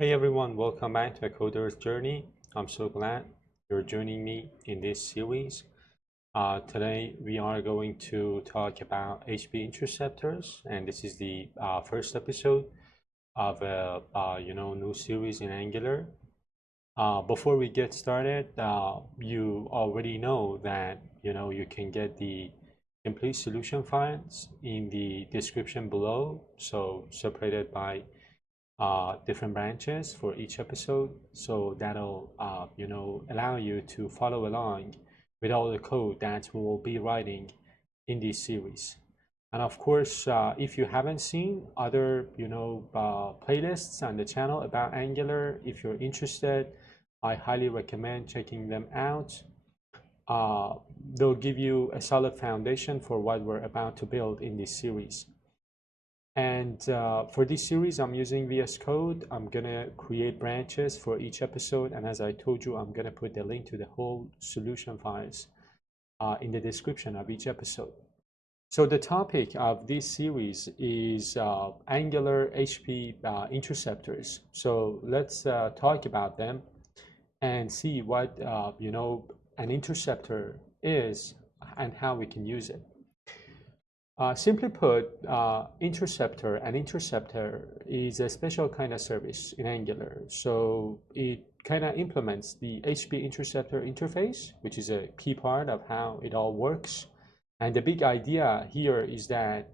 Hey everyone, welcome back to A Coder's Journey. I'm so glad you're joining me in this series. Today we are going to talk about HTTP interceptors, and this is the first episode of a new series in Angular. Before we get started, you already know that you can get the complete solution files in the description below, so separated by different branches for each episode, so that'll allow you to follow along with all the code that we will be writing in this series. And of course, if you haven't seen other playlists on the channel about Angular, if you're interested, I highly recommend checking them out. They'll give you a solid foundation for what we're about to build in this series. And for this series, I'm using VS Code. I'm gonna create branches for each episode. And as I told you, I'm gonna put the link to the whole solution files in the description of each episode. So the topic of this series is Angular HTTP interceptors. So let's talk about them and see what an interceptor is and how we can use it. Simply put, an interceptor is a special kind of service in Angular. So it kind of implements the HTTP interceptor interface, which is a key part of how it all works. And the big idea here is that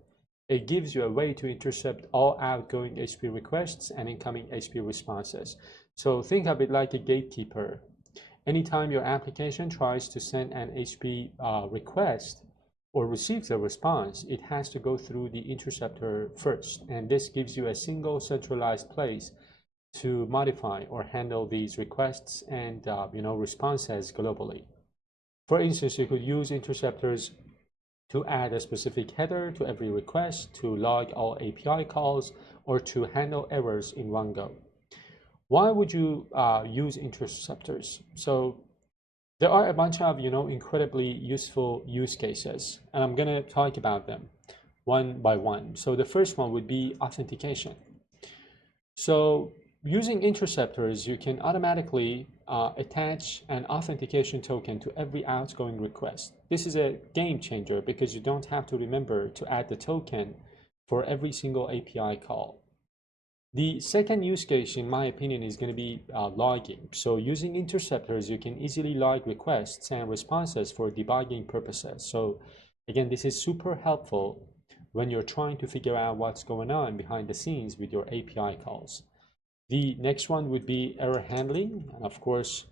it gives you a way to intercept all outgoing HTTP requests and incoming HTTP responses. So think of it like a gatekeeper. Anytime your application tries to send an HTTP request, or receives a response, it has to go through the interceptor first. And this gives you a single centralized place to modify or handle these requests and responses globally. For instance, you could use interceptors to add a specific header to every request, to log all API calls, or to handle errors in one go. Why would you use interceptors? So there are a bunch of incredibly useful use cases, and I'm going to talk about them one by one. So the first one would be authentication. So using interceptors, you can automatically attach an authentication token to every outgoing request. This is a game changer because you don't have to remember to add the token for every single API call. The second use case, in my opinion, is going to be logging. So using interceptors, you can easily log requests and responses for debugging purposes. So again, this is super helpful when you're trying to figure out what's going on behind the scenes with your API calls. The next one would be error handling. And of course,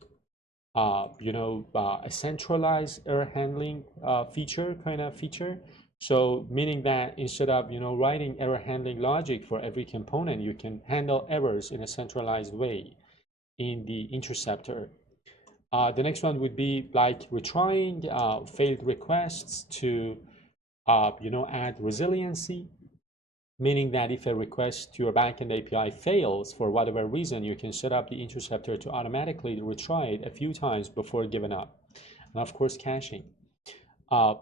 a centralized error handling feature. So meaning that instead of writing error handling logic for every component, you can handle errors in a centralized way in the interceptor. The next one would be like retrying failed requests to add resiliency, meaning that if a request to your backend API fails for whatever reason, you can set up the interceptor to automatically retry it a few times before giving up. And of course, caching.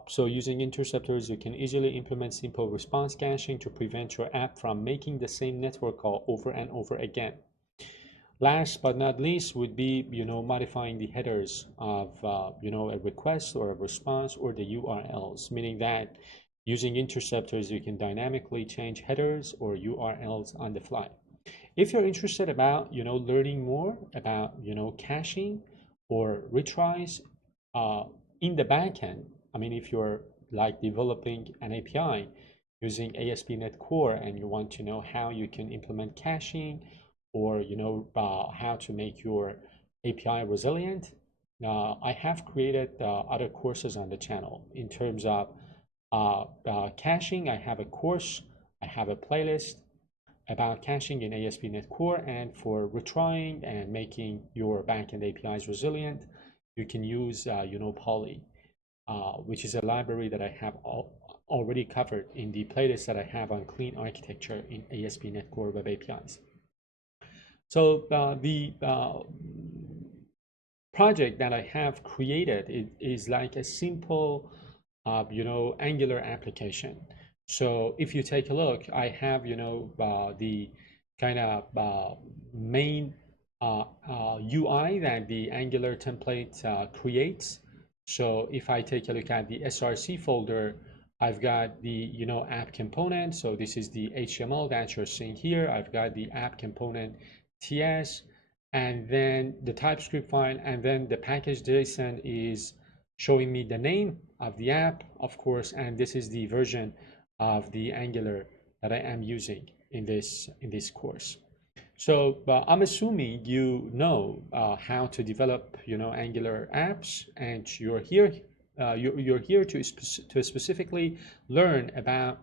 So using interceptors, you can easily implement simple response caching to prevent your app from making the same network call over and over again. Last but not least would be modifying the headers of a request or a response or the URLs, meaning that using interceptors, you can dynamically change headers or URLs on the fly. If you're interested about learning more about caching or retries in the backend, I mean, if you're like developing an API using ASP.NET Core and you want to know how you can implement caching or how to make your API resilient, I have created other courses on the channel. In terms of caching, I have a course, I have a playlist about caching in ASP.NET Core, and for retrying and making your backend APIs resilient, you can use Poly. Which is a library that I have already covered in the playlist that I have on clean architecture in ASP.NET Core Web APIs. So the project that I have created is like a simple, Angular application. So if you take a look, I have, the kind of main UI that the Angular template creates. So if I take a look at the src folder, I've got the app component. So this is the HTML that you're seeing here. I've got the app component TS, and then the TypeScript file, and then the package JSON is showing me the name of the app, of course, and this is the version of the Angular that I am using in this course. So I'm assuming you know how to develop Angular apps, and you're here to specifically learn about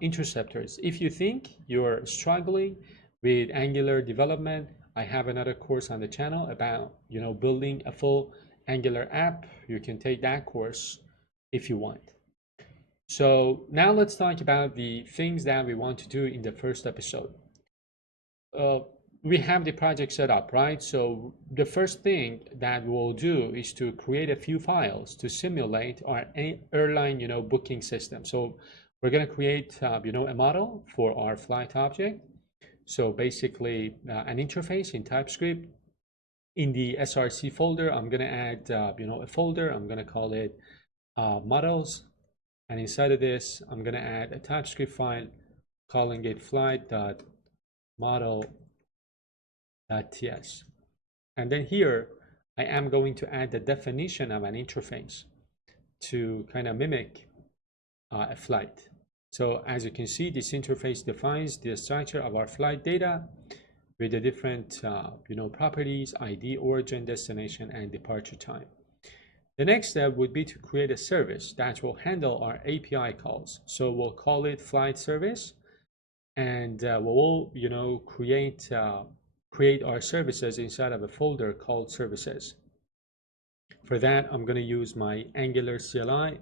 interceptors. If you think you're struggling with Angular development, I have another course on the channel about building a full Angular app. You can take that course if you want. So now let's talk about the things that we want to do in the first episode. We have the project set up, right? So the first thing that we'll do is to create a few files to simulate our airline, booking system. So we're going to create, a model for our flight object. So basically an interface in TypeScript. In the src folder, I'm going to add, a folder. I'm going to call it models. And inside of this, I'm going to add a TypeScript file calling it flight.model.ts. And then here, I am going to add the definition of an interface to kind of mimic a flight. So as you can see, this interface defines the structure of our flight data with the different properties, ID, origin, destination, and departure time. The next step would be to create a service that will handle our API calls. So we'll call it flight service, and we'll create our services inside of a folder called services. For that, I'm going to use my Angular CLI.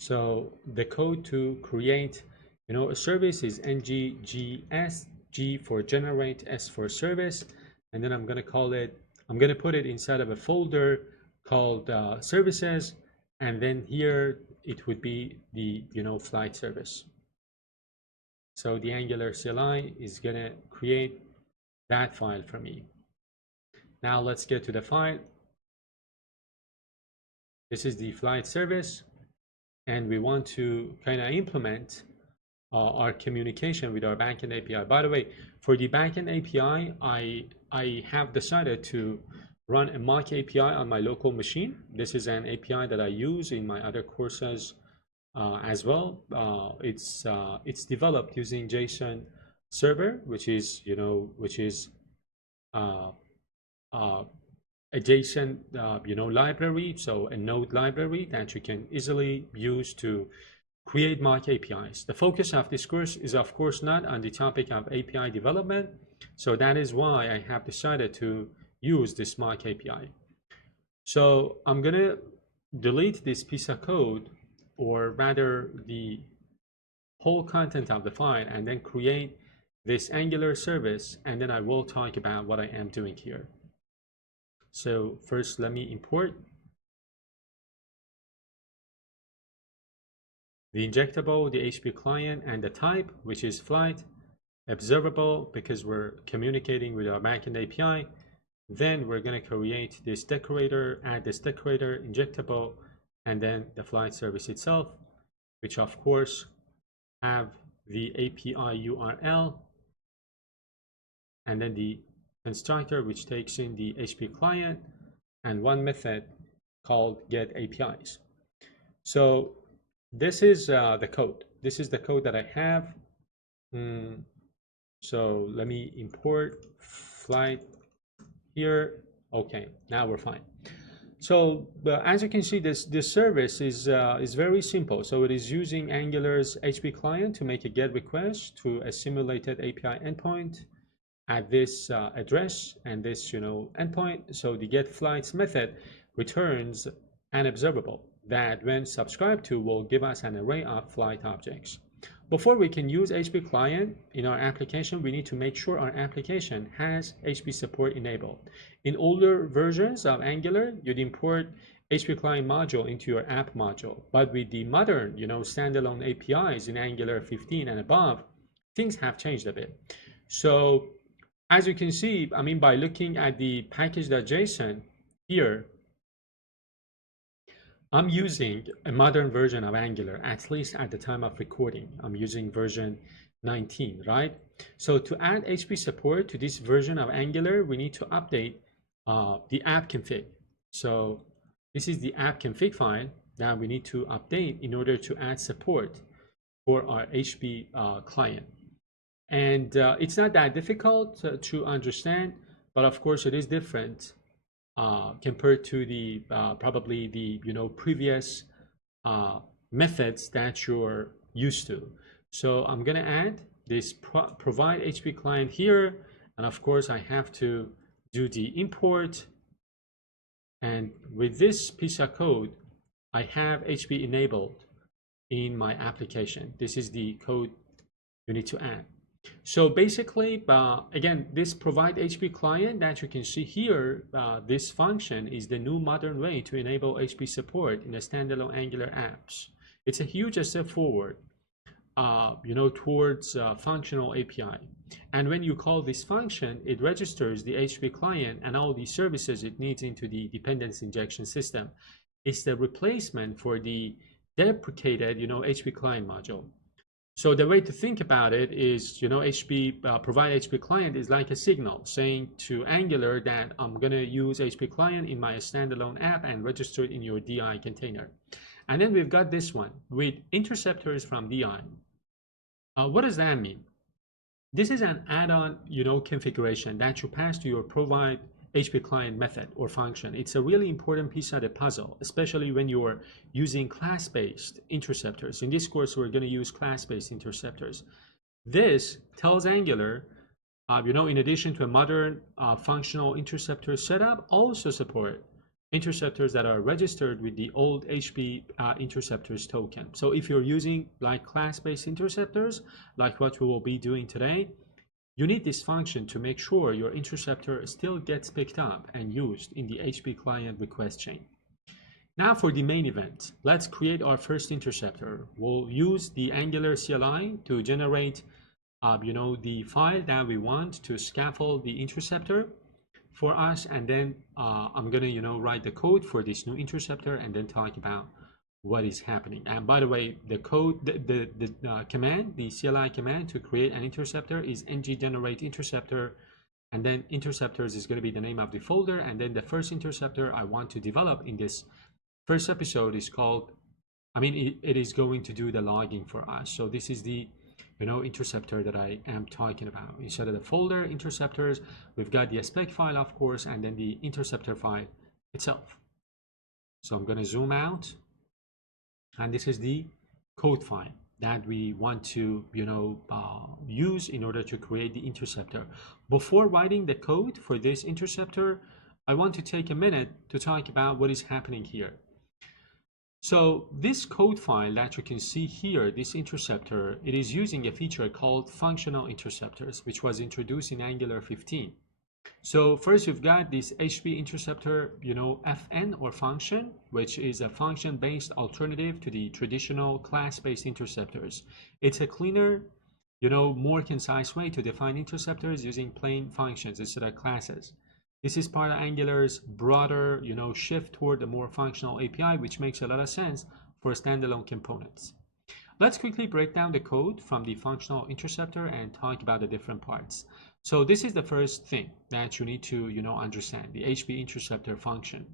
So the code to create a service is nggs, G for generate, S for service, and then I'm going to put it inside of a folder called services, and then here it would be the flight service. So the Angular CLI is going to create that file for me. Now let's get to the file. This is the flight service, and we want to kind of implement our communication with our backend API. By the way, for the backend API, I have decided to run a mock API on my local machine. This is an API that I use in my other courses as well. It's developed using JSON server, which is a JSON library, so a node library that you can easily use to create mock APIs. The focus of this course is of course not on the topic of API development, so that is why I have decided to use this mock API. So I'm gonna delete this piece of code, or rather the whole content of the file, and then create this Angular service, and then I will talk about what I am doing here. So first, let me import the injectable, the HttpClient, and the type, which is flight, observable, because we're communicating with our backend API. Then we're going to create this decorator, add this decorator, injectable, and then the flight service itself, which of course have the API URL, and then the constructor, which takes in the HttpClient, and one method called getAPIs. So this is the code. This is the code that I have. So let me import flight here. Okay, now we're fine. So as you can see, this service is very simple. So it is using Angular's HttpClient to make a GET request to a simulated API endpoint at this address and this endpoint. So the getFlights method returns an observable that, when subscribed to, will give us an array of flight objects. Before we can use HttpClient in our application, we need to make sure our application has HTTP support enabled. In older versions of Angular, you'd import HttpClient module into your app module. But with the modern, standalone APIs in Angular 15 and above, things have changed a bit. So as you can see, I mean, by looking at the package.json here, I'm using a modern version of Angular, at least at the time of recording. I'm using version 19, right? So to add HP support to this version of Angular, we need to update the app config. So this is the app config file that we need to update in order to add support for our HP client. And it's not that difficult to understand, but of course it is different compared to the probably the previous methods that you're used to. So I'm gonna add this provide HP client here, and of course I have to do the import. And with this piece of code, I have HP enabled in my application. This is the code you need to add. So basically, again, this provide HP client that you can see here, this function is the new modern way to enable HP support in the standalone Angular apps. It's a huge step forward, towards functional API. And when you call this function, it registers the HP client and all the services it needs into the dependency injection system. It's the replacement for the deprecated, HP client module. So the way to think about it is, provide HP client is like a signal saying to Angular that I'm going to use HP client in my standalone app and register it in your DI container. And then we've got this one with interceptors from DI. What does that mean? This is an add-on, configuration that you pass to your provide HP client method or function. It's a really important piece of the puzzle, especially when you're using class-based interceptors. In this course, we're going to use class-based interceptors. This tells Angular, in addition to a modern functional interceptor setup, also support interceptors that are registered with the old HP interceptors token. So if you're using like class-based interceptors, like what we will be doing today, you need this function to make sure your interceptor still gets picked up and used in the HP client request chain. Now for the main event, let's create our first interceptor. We'll use the Angular CLI to generate, the file that we want to scaffold the interceptor for us. And then I'm gonna, write the code for this new interceptor and then talk about what is happening. And by the way, the code, the command, the CLI command to create an interceptor is ng generate interceptor, and then interceptors is going to be the name of the folder. And then the first interceptor I want to develop in this first episode is called, it is going to do the logging for us. So this is the interceptor that I am talking about. Instead of the folder interceptors, we've got the spec file, of course, and then the interceptor file itself. So I'm going to zoom out. And this is the code file that we want to use in order to create the interceptor. Before writing the code for this interceptor, I want to take a minute to talk about what is happening here. So this code file that you can see here, this interceptor, it is using a feature called functional interceptors, which was introduced in Angular 15. So first you've got this HP interceptor, FN or function, which is a function-based alternative to the traditional class-based interceptors. It's a cleaner, more concise way to define interceptors using plain functions instead of classes. This is part of Angular's broader, shift toward a more functional API, which makes a lot of sense for standalone components. Let's quickly break down the code from the functional interceptor and talk about the different parts. So this is the first thing that you need to, understand, the HP interceptor function.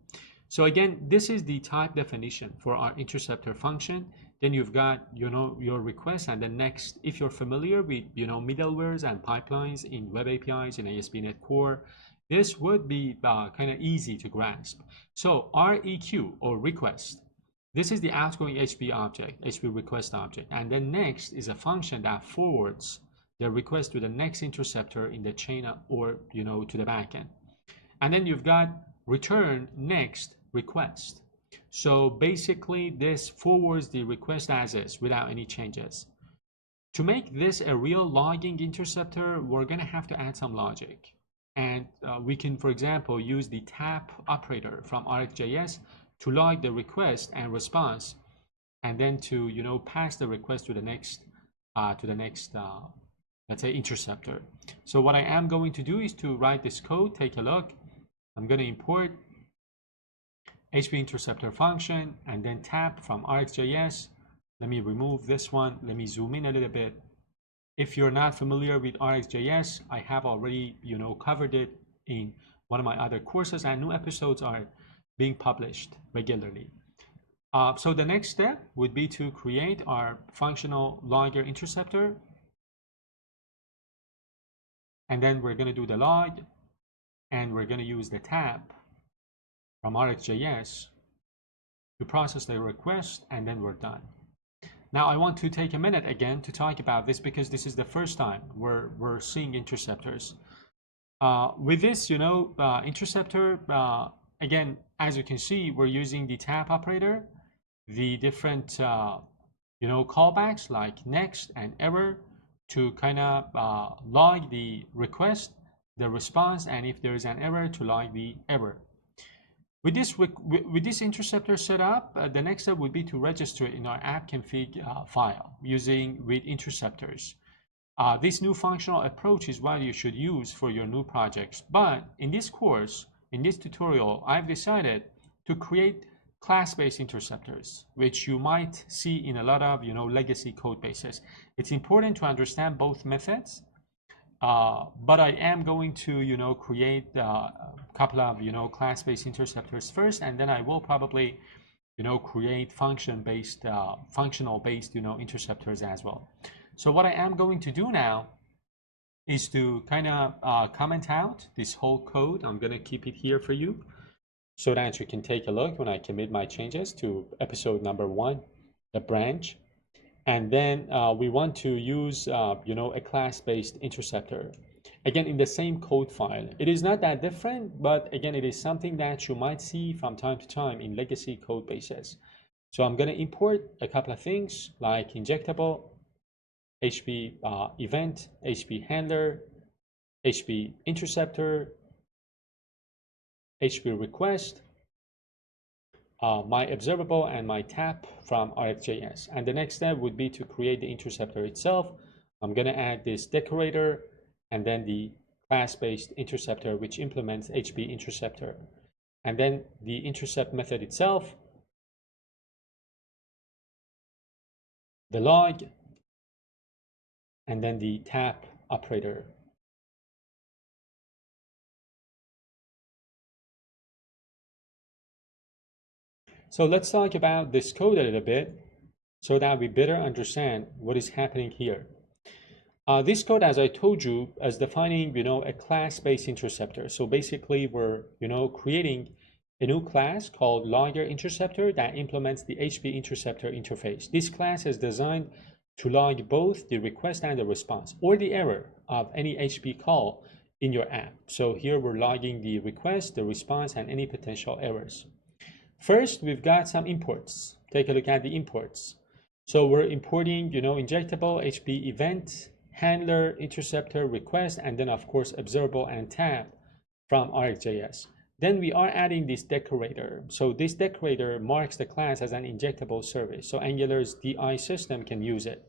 So again, this is the type definition for our interceptor function. Then you've got, your request, and then next, if you're familiar with, middlewares and pipelines in web APIs in ASP.NET Core, this would be kind of easy to grasp. So REQ or request, this is the outgoing HP object, HP request object. And then next is a function that forwards the request to the next interceptor in the chain or, to the backend. And then you've got return next request. So basically this forwards the request as is without any changes. To make this a real logging interceptor, we're going to have to add some logic. And we can, for example, use the tap operator from RxJS to log the request and response, and then to pass the request to the next let's say interceptor. So what I am going to do is to write this code. Take a look. I'm going to import HTTP interceptor function and then tap from RxJS. Let me remove this one. Let me zoom in a little bit. If you're not familiar with RxJS, I have already, covered it in one of my other courses, and new episodes are being published regularly. So the next step would be to create our functional logger interceptor. And then we're going to do the log, and we're going to use the tab from RxJS to process the request, and then we're done. Now I want to take a minute again to talk about this because this is the first time we're seeing interceptors. With this, interceptor, again, as you can see, we're using the tab operator, the different, callbacks like next and error to kind of log the request, the response, and if there is an error, to log the error. With this interceptor setup, the next step would be to register it in our app config file with interceptors. This new functional approach is what you should use for your new projects. But in this course, in this tutorial, I've decided to create class-based interceptors, which you might see in a lot of legacy code bases. It's important to understand both methods. But I am going to, create a couple of, class-based interceptors first, and then I will probably, create function-based, functional-based, interceptors as well. So what I am going to do now is to kind of comment out this whole code. I'm going to keep it here for you so that you can take a look when I commit my changes to episode number 1, the branch. And then we want to use, a class-based interceptor. Again, in the same code file. It is not that different, but again, it is something that you might see from time to time in legacy code bases. So I'm going to import a couple of things like injectable, HTTP event, HTTP handler, HTTP interceptor, HTTP request, my observable, and my tap from RxJS. And the next step would be to create the interceptor itself. I'm going to add this decorator and then the class-based interceptor, which implements HTTP interceptor. And then the intercept method itself, the log, and then the tap operator. So let's talk about this code a little bit so that we better understand what is happening here. This code, as I told you, is defining, a class-based interceptor. So basically, we're, creating a new class called logger interceptor that implements the HTTP interceptor interface. This class is designed to log both the request and the response, or the error of any HTTP call in your app. So here we're logging the request, the response, and any potential errors. First, we've got some imports. Take a look at the imports. So we're importing, injectable, HTTP event, handler, interceptor, request, and then of course observable and tab from RxJS. Then we are adding this decorator. So this decorator marks the class as an injectable service. So Angular's DI system can use it.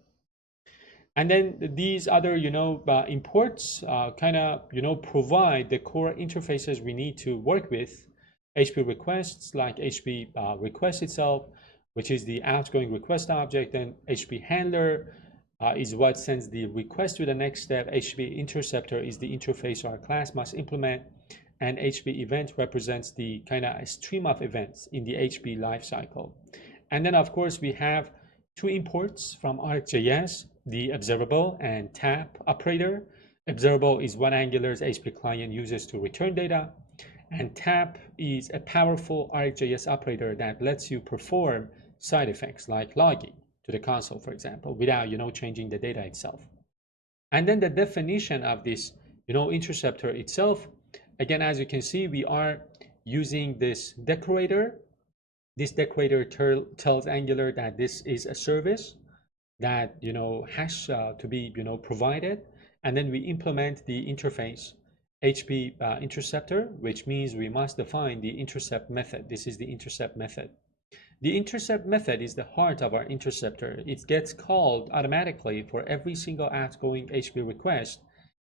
And then these other, imports kind of, provide the core interfaces we need to work with. HTTP requests like HTTP request itself, which is the outgoing request object, and HTTP handler is what sends the request to the next step. HTTP interceptor is the interface our class must implement, and HTTP event represents the kind of stream of events in the HTTP lifecycle. And then of course we have two imports from RxJS, the observable and tap operator. Observable is what Angular's HttpClient uses to return data, and tap is a powerful RxJS operator that lets you perform side effects like logging to the console, for example, without changing the data itself. And then the definition of this interceptor itself, again, as you can see, we are using this decorator. This decorator tells Angular that this is a service that has to be provided, and then we implement the interface HTTP interceptor, which means we must define the intercept method. This is the intercept method. The intercept method is the heart of our interceptor. It gets called automatically for every single outgoing HTTP request.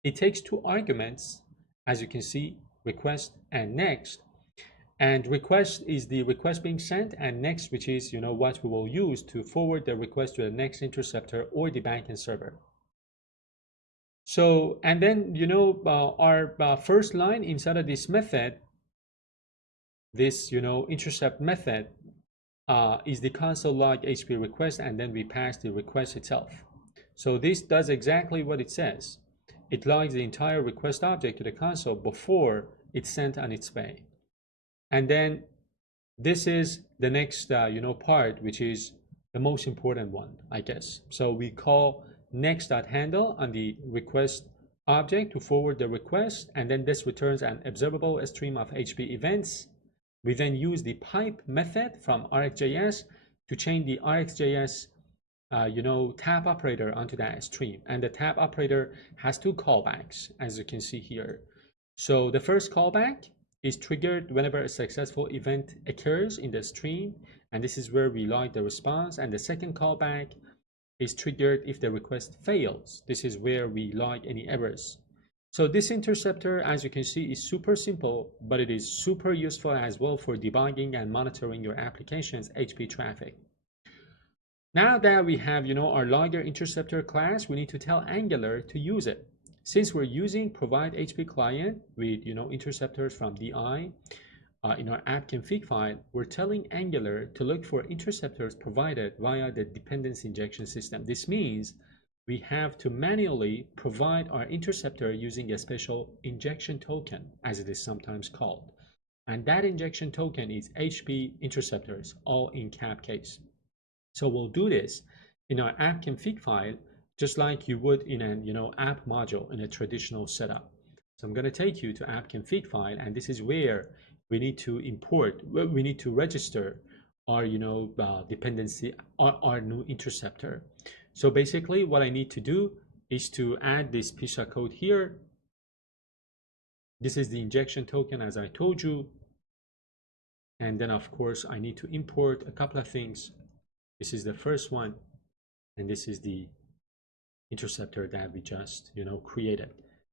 It takes two arguments, as you can see, request and next. And request is the request being sent, and next, which is what we will use to forward the request to the next interceptor or the backend server. So, and then our first line inside of this method, this intercept method, is the console log HTTP request, and then we pass the request itself. So this does exactly what it says. It logs the entire request object to the console before it's sent on its way. And then this is the next part, which is the most important one, I guess. So we call next.handle on the request object to forward the request, and then this returns an observable stream of HTTP events. We then use the pipe method from RxJS to chain the RxJS tab operator onto that stream, and the tab operator has two callbacks, as you can see here. So the first callback is triggered whenever a successful event occurs in the stream, and this is where we log the response. And the second callback is triggered if the request fails. This is where we log any errors. So this interceptor, as you can see, is super simple, but it is super useful as well for debugging and monitoring your application's HTTP traffic. Now that we have our logger interceptor class, we need to tell Angular to use it. Since we're using provide HttpClient with interceptors from DI in our app config file, we're telling Angular to look for interceptors provided via the dependency injection system. This means we have to manually provide our interceptor using a special injection token, as it is sometimes called. And that injection token is HTTP interceptors, all in cap case. So we'll do this in our app config file, just like you would in an app module in a traditional setup. So I'm going to take you to app config file, and this is where we need to import, we need to register our dependency, our new interceptor. So basically what I need to do is to add this piece of code here. This is the injection token, as I told you. And then of course I need to import a couple of things. This is the first one, and this is the interceptor that we just created.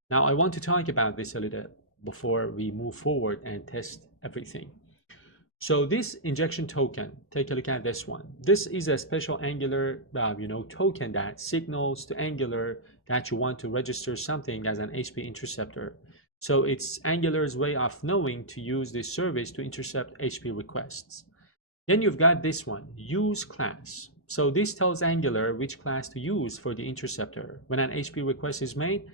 Now I want to talk about this a little before we move forward and test everything. So this injection token, take a look at this one. This is a special Angular token that signals to Angular that you want to register something as an HTTP interceptor. So it's Angular's way of knowing to use this service to intercept HTTP requests. Then you've got this one, use class. So this tells Angular which class to use for the interceptor. When an HTTP request is made,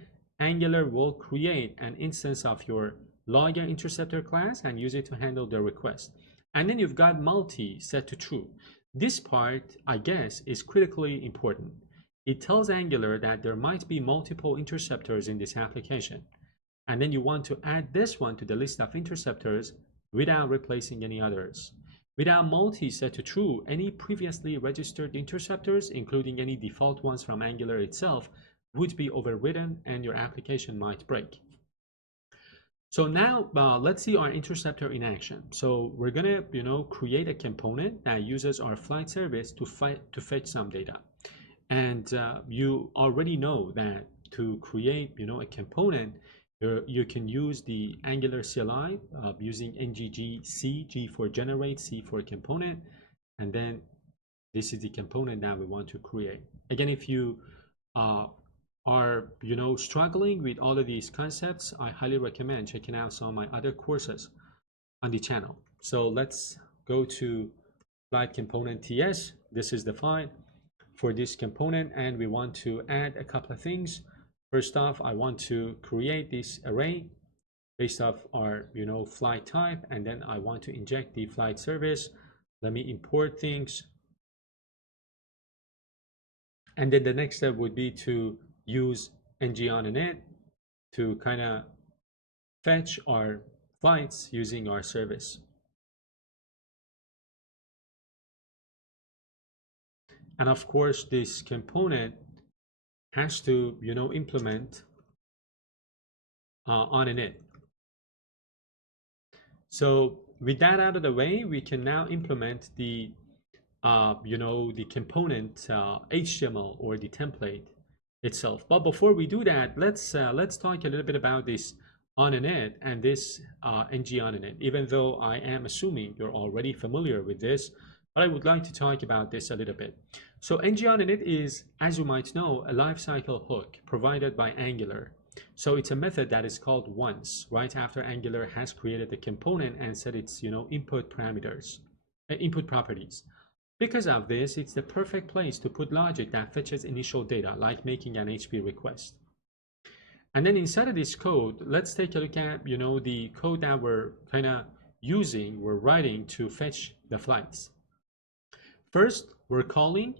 Angular will create an instance of your logger interceptor class and use it to handle the request. And then you've got multi set to true. This part, I guess, is critically important. It tells Angular that there might be multiple interceptors in this application. And then you want to add this one to the list of interceptors without replacing any others. Without multi set to true, any previously registered interceptors, including any default ones from Angular itself, would be overridden and your application might break. So now let's see our interceptor in action. So we're gonna create a component that uses our flight service to fetch some data. And you already know that to create a component, you can use the Angular CLI using ngg c, g for generate, c for component, and then this is the component that we want to create. Again, if you are struggling with all of these concepts, I highly recommend checking out some of my other courses on the channel. So let's go to flight component ts. This is the file for this component, and we want to add a couple of things. First off, I want to create this array based off our flight type, and then I want to inject the flight service. Let me import things, and then the next step would be to use ng-on-init to kind of fetch our flights using our service. And of course, this component has to implement on init. So with that out of the way, we can now implement the the component HTML or the template itself. But before we do that, let's talk a little bit about this on init and this ng on init. Even though I am assuming you're already familiar with this, but I would like to talk about this a little bit. So ng on init is, as you might know, a lifecycle hook provided by Angular. So it's a method that is called once, right after Angular has created the component and set its input parameters, input properties. Because of this, it's the perfect place to put logic that fetches initial data, like making an HTTP request. And then inside of this code, let's take a look at the code that we're kind of we're writing to fetch the flights. First, we're calling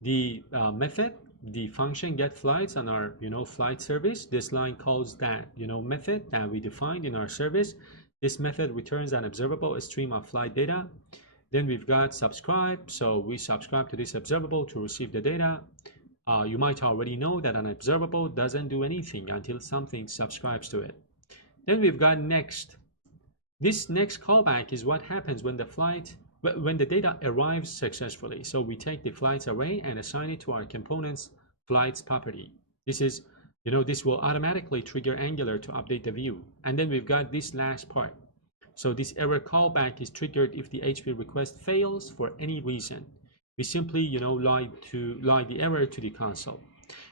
the method, the function getFlights on our flight service. This line calls that method that we defined in our service. This method returns an observable stream of flight data. Then we've got subscribe, so we subscribe to this observable to receive the data. You might already know that an observable doesn't do anything until something subscribes to it. Then we've got next. This next callback is what happens when the data arrives successfully. So we take the flights array and assign it to our component's flights property. This is, this will automatically trigger Angular to update the view. And then we've got this last part. So this error callback is triggered if the HTTP request fails for any reason. We simply, log the error to the console.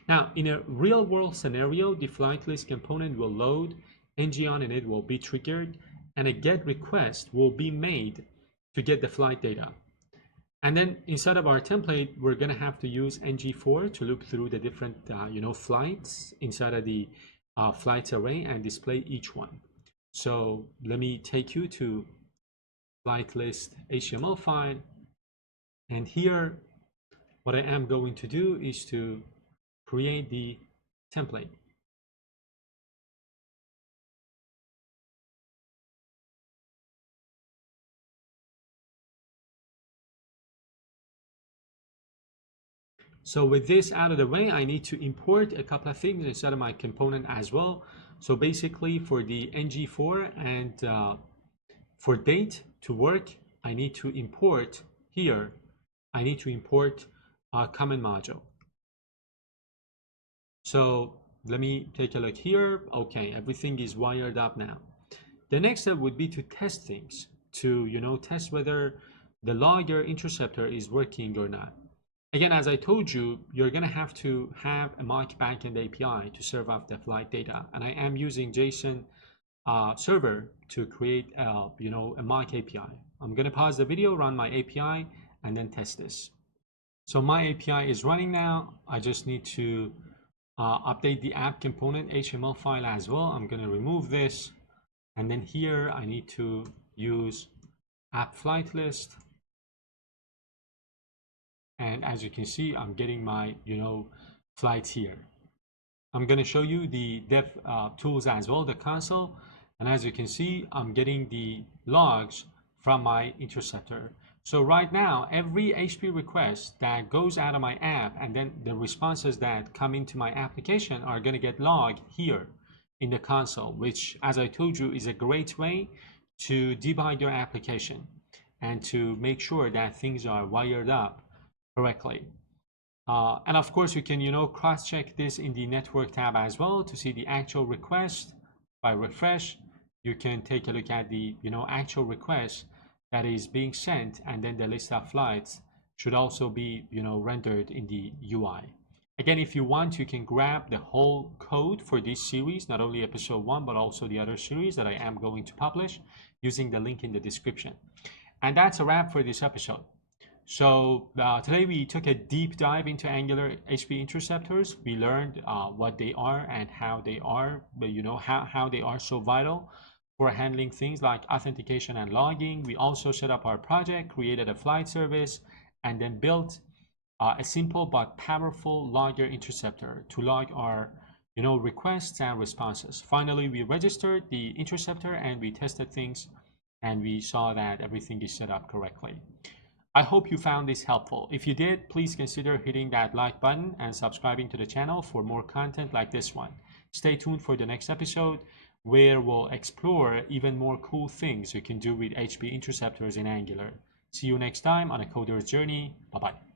Now, in a real-world scenario, the flight list component will load, ng on init will be triggered, and a get request will be made to get the flight data. And then inside of our template, we're going to have to use ng4 to loop through the different, flights inside of the flights array and display each one. So let me take you to flight list HTML file. And here, what I am going to do is to create the template. So with this out of the way, I need to import a couple of things inside of my component as well. So basically for the ng4 and for date to work, I need to import here. I need to import a common module. So let me take a look here. Okay, everything is wired up now. The next step would be to test things, to test whether the logger interceptor is working or not. Again, as I told you, you're going to have a mock backend API to serve up the flight data, and I am using JSON server to create a mock API. I'm going to pause the video, run my API, and then test this. So my API is running now. I just need to update the app component HTML file as well. I'm going to remove this, and then here I need to use app flight list. And as you can see, I'm getting my flights here. I'm going to show you the dev tools as well, the console. And as you can see, I'm getting the logs from my interceptor. So right now, every HTTP request that goes out of my app and then the responses that come into my application are going to get logged here in the console, which, as I told you, is a great way to debug your application and to make sure that things are wired up correctly. And of course, you can cross-check this in the network tab as well to see the actual request. By refresh, you can take a look at the actual request that is being sent, and then the list of flights should also be rendered in the UI. Again, if you want, you can grab the whole code for this series, not only episode 1 but also the other series that I am going to publish, using the link in the description. And that's a wrap for this episode. So today we took a deep dive into Angular HTTP interceptors. We learned what they are and how they are, but how they are so vital for handling things like authentication and logging. We also set up our project, created a flight service, and then built a simple but powerful logger interceptor to log our requests and responses. Finally, we registered the interceptor and we tested things, and we saw that everything is set up correctly. I hope you found this helpful. If you did, please consider hitting that like button and subscribing to the channel for more content like this one. Stay tuned for the next episode, where we'll explore even more cool things you can do with HTTP interceptors in Angular. See you next time on a coder's journey. Bye-bye.